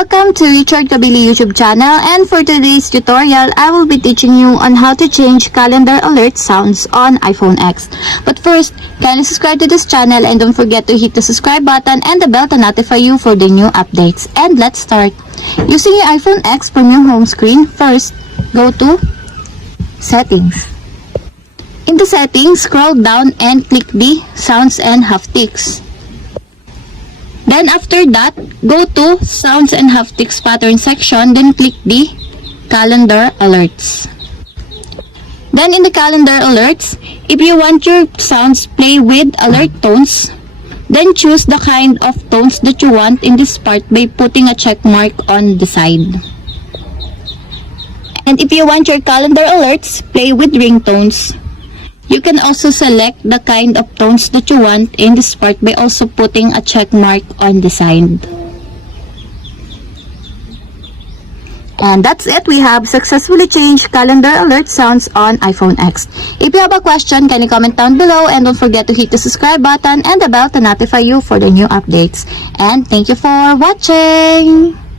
Welcome to Richard Kabili YouTube channel, and for today's tutorial, I will be teaching you on how to change calendar alert sounds on iPhone X. But first, kindly subscribe to this channel and don't forget to hit the subscribe button and the bell to notify you for the new updates. And let's start. Using your iPhone X from your home screen, first, go to Settings. In the settings, scroll down and click the Sounds and Haptics. Then after that, go to Sounds and Haptics Pattern section, then click the Calendar Alerts. Then in the Calendar Alerts, if you want your sounds play with alert tones, then choose the kind of tones that you want in this part by putting a check mark on the side. And if you want your calendar alerts play with ringtones, you can also select the kind of tones that you want in this part by also putting a check mark on the side. And that's it. We have successfully changed calendar alert sounds on iPhone X. If you have a question, can you comment down below, and don't forget to hit the subscribe button and the bell to notify you for the new updates. And thank you for watching!